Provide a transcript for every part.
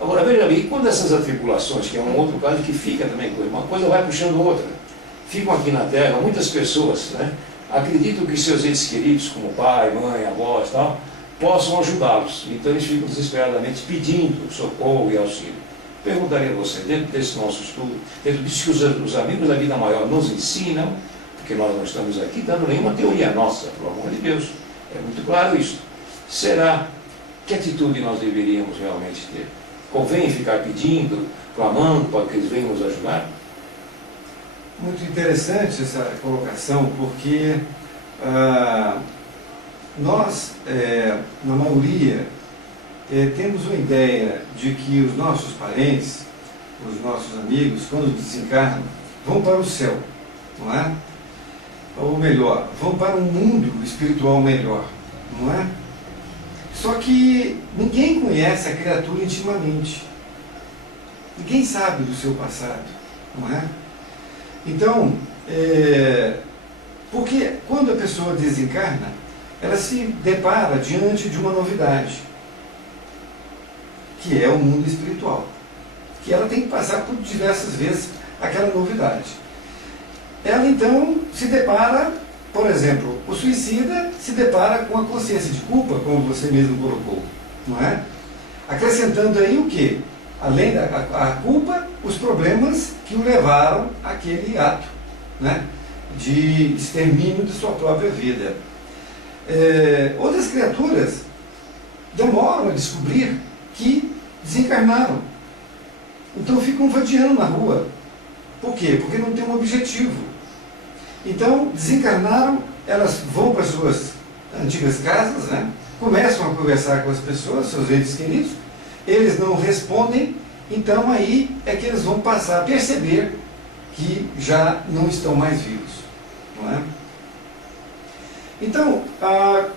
Agora, veja bem, e quando essas atribulações, que é um outro caso que fica também, uma coisa vai puxando outra, ficam aqui na Terra, muitas pessoas, né, acreditam que seus entes queridos, como pai, mãe, avós e tal, possam ajudá-los. Então eles ficam desesperadamente pedindo socorro e auxílio. Perguntaria a você, dentro desse nosso estudo, dentro disso que os amigos da vida maior nos ensinam, porque nós não estamos aqui dando nenhuma teoria nossa, pelo amor de Deus, é muito claro isso. Será que atitude nós deveríamos realmente ter? Convém ficar pedindo, clamando para que eles venham nos ajudar? Muito interessante essa colocação, porque nós, na maioria, temos uma ideia de que os nossos parentes, os nossos amigos, quando desencarnam, vão para o céu, não é? Ou melhor, vão para um mundo espiritual melhor, não é? Só que ninguém conhece a criatura intimamente. Ninguém sabe do seu passado, não é? Então, porque quando a pessoa desencarna, ela se depara diante de uma novidade, que é o mundo espiritual, que ela tem que passar por diversas vezes aquela novidade. Ela então se depara, por exemplo, o suicida se depara com a consciência de culpa, como você mesmo colocou, não é? Acrescentando aí o quê? Além da culpa, os problemas que o levaram àquele ato, né, de extermínio de sua própria vida. Outras criaturas demoram a descobrir que desencarnaram. Então ficam vadiando na rua. Por quê? Porque não tem um objetivo. Então, desencarnaram, elas vão para suas antigas casas, né? Começam a conversar com as pessoas, seus entes queridos, eles não respondem, então aí é que eles vão passar a perceber que já não estão mais vivos, não é? Então,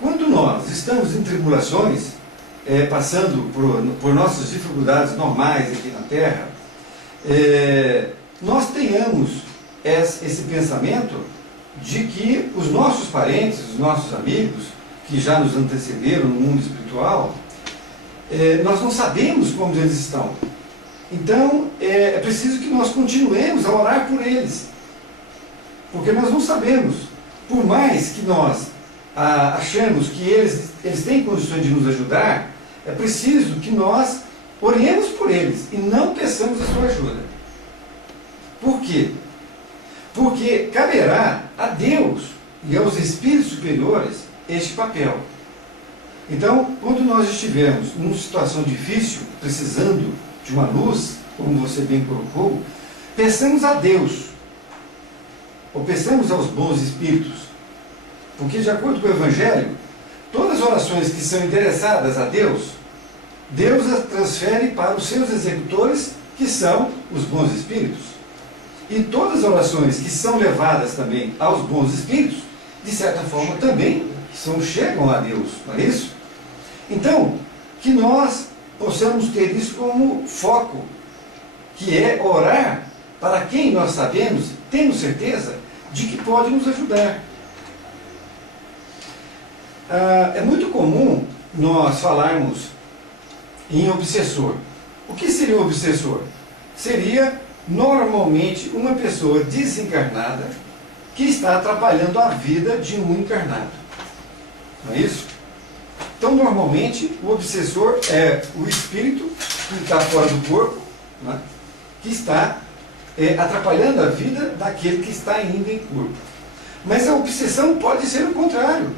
quando nós estamos em tribulações, passando por nossas dificuldades normais aqui na Terra, nós tenhamos esse pensamento de que os nossos parentes, os nossos amigos, que já nos antecederam no mundo espiritual, nós não sabemos como eles estão. Então, é preciso que nós continuemos a orar por eles, porque nós não sabemos. Por mais que nós achamos que eles têm condições de nos ajudar, é preciso que nós oremos por eles e não peçamos a sua ajuda. Por quê? Porque caberá a Deus e aos espíritos superiores este papel. Então, quando nós estivermos numa situação difícil, precisando de uma luz, como você bem colocou, peçamos a Deus, ou peçamos aos bons espíritos, porque, de acordo com o Evangelho, todas as orações que são endereçadas a Deus, Deus as transfere para os seus executores, que são os bons espíritos. E todas as orações que são levadas também aos bons espíritos, de certa forma também chegam a Deus, não é isso? Então, que nós possamos ter isso como foco, que é orar para quem nós sabemos, temos certeza de que pode nos ajudar. É muito comum nós falarmos em obsessor. O que seria um obsessor? Seria normalmente uma pessoa desencarnada que está atrapalhando a vida de um encarnado. Não é isso? Então, normalmente, o obsessor é o espírito que está fora do corpo, né, que está atrapalhando a vida daquele que está ainda em corpo. Mas a obsessão pode ser o contrário.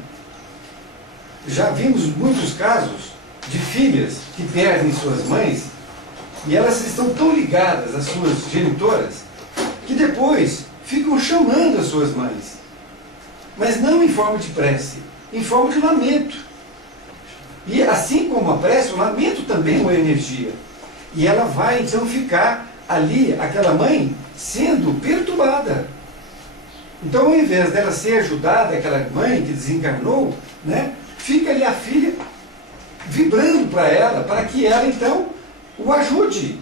Já vimos muitos casos de filhas que perdem suas mães e elas estão tão ligadas às suas genitoras que depois ficam chamando as suas mães, mas não em forma de prece, em forma de lamento. E assim como a prece, o lamento também é uma energia. E ela vai então ficar ali, aquela mãe, sendo perturbada. Então, ao invés dela ser ajudada, aquela mãe que desencarnou, né, fica ali a filha vibrando para ela, para que ela então o ajude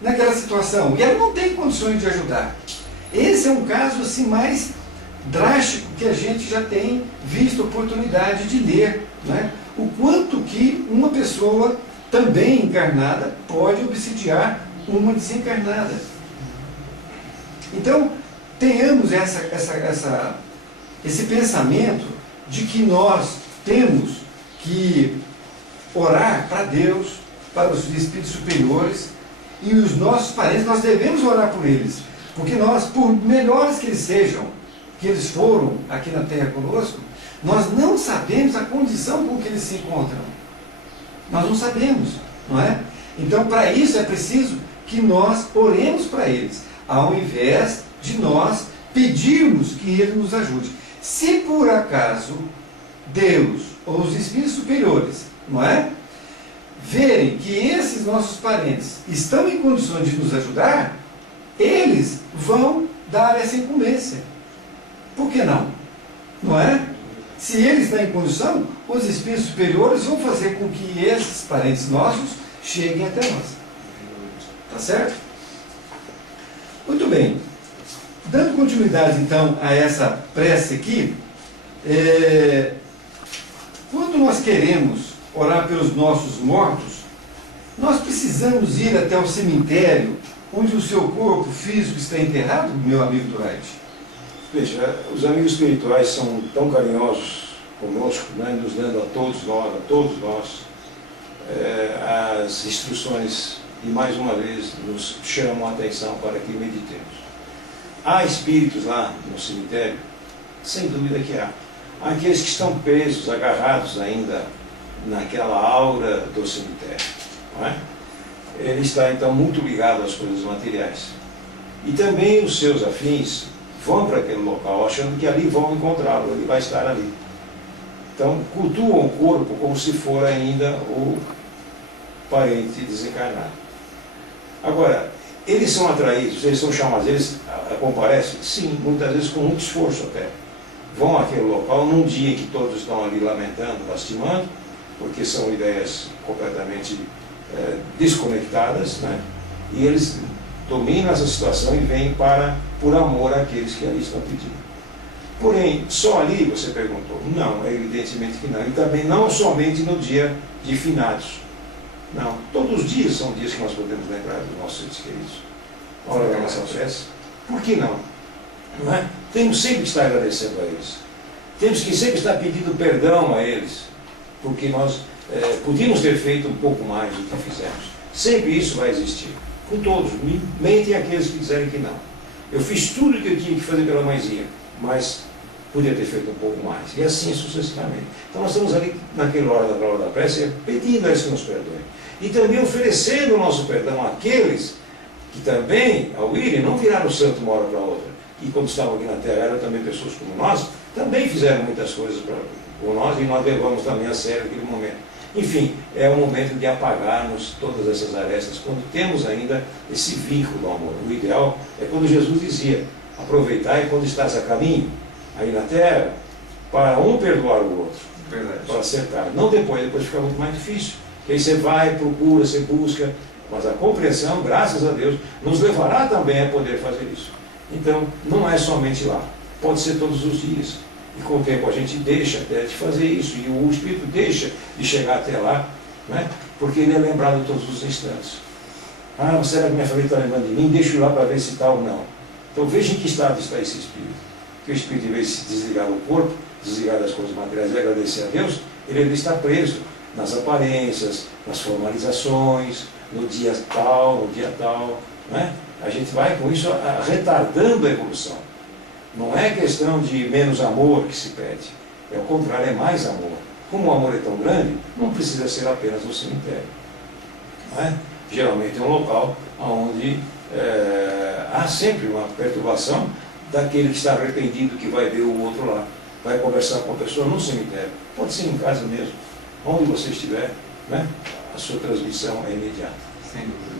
naquela situação. E ela não tem condições de ajudar. Esse é um caso assim mais drástico que a gente já tem visto oportunidade de ler, né? O quanto que uma pessoa também encarnada pode obsidiar uma desencarnada. Então, tenhamos esse pensamento de que nós temos que orar para Deus, para os espíritos superiores, e os nossos parentes, nós devemos orar por eles, porque nós, por melhores que eles sejam, que eles foram aqui na Terra conosco, nós não sabemos a condição com que eles se encontram. Nós não sabemos, não é? Então, para isso é preciso que nós oremos para eles, ao invés de nós pedirmos que ele nos ajude. Se por acaso Deus ou os espíritos superiores, não é, verem que esses nossos parentes estão em condições de nos ajudar, eles vão dar essa incumbência. Por que não? Não é? Se eles estão em condição, os espíritos superiores vão fazer com que esses parentes nossos cheguem até nós. Tá certo? Muito bem. Dando continuidade, então, a essa prece aqui, quando nós queremos orar pelos nossos mortos, nós precisamos ir até o cemitério onde o seu corpo físico está enterrado, meu amigo Durante? Veja, os amigos espirituais são tão carinhosos conosco, né, nos dando a todos nós, as instruções, e mais uma vez nos chamam a atenção para que meditemos. Há espíritos lá no cemitério? Sem dúvida que há. Há aqueles que estão presos, agarrados ainda naquela aura do cemitério. Não é? Ele está então muito ligado às coisas materiais. E também os seus afins vão para aquele local achando que ali vão encontrá-lo, ele vai estar ali. Então cultuam o corpo como se for ainda o parente desencarnado. Agora, eles são atraídos, eles são chamados, eles comparecem? Sim, muitas vezes com muito esforço até. Vão àquele local num dia que todos estão ali lamentando, lastimando, porque são ideias completamente desconectadas, né? E eles dominam essa situação e vêm por amor àqueles que ali estão pedindo. Porém, só ali, você perguntou? Não, é evidentemente que não. E também não somente no dia de finados. Não, todos os dias são dias que nós podemos lembrar dos nossos entes queridos. A hora da nossa prece. Por que não? Não é? Temos sempre que estar agradecendo a eles. Temos que sempre estar pedindo perdão a eles, porque nós podíamos ter feito um pouco mais do que fizemos. Sempre isso vai existir. Com todos. Mentem aqueles que dizerem que não. Eu fiz tudo o que eu tinha que fazer pela mãezinha, mas podia ter feito um pouco mais. E assim sucessivamente. Então nós estamos ali, naquela hora da prece, pedindo a eles que nos perdoem. E também oferecendo o nosso perdão àqueles que também, ao irem, não viraram santo uma hora para outra. E quando estavam aqui na Terra, eram também pessoas como nós, também fizeram muitas coisas por nós, e nós levamos também a sério aquele momento. Enfim, é o momento de apagarmos todas essas arestas, quando temos ainda esse vínculo do amor. O ideal é quando Jesus dizia: aproveitai quando estás a caminho, aí na Terra, para um perdoar o outro. Verdade. Para acertar. Não depois fica muito mais difícil. Porque aí você vai, procura, você busca, mas a compreensão, graças a Deus, nos levará também a poder fazer isso. Então, não é somente lá, pode ser todos os dias. E com o tempo a gente deixa até de fazer isso, e o Espírito deixa de chegar até lá, né? Porque ele é lembrado todos os instantes. Ah, será que minha família está lembrando de mim? Deixa eu ir lá para ver se está ou não. Então veja em que estado está esse Espírito. Que o Espírito, em vez de se desligar do corpo, desligar das coisas materiais e agradecer a Deus, ele está preso nas aparências, nas formalizações, no dia tal, né? A gente vai com isso retardando a evolução. Não é questão de menos amor que se pede, é o contrário, é mais amor. Como o amor é tão grande, não precisa ser apenas no cemitério. Não é? Geralmente é um local onde há sempre uma perturbação daquele que está arrependido, que vai ver o outro lá, vai conversar com a pessoa no cemitério, pode ser em casa mesmo, onde você estiver, né? A sua transmissão é imediata. Sem dúvida.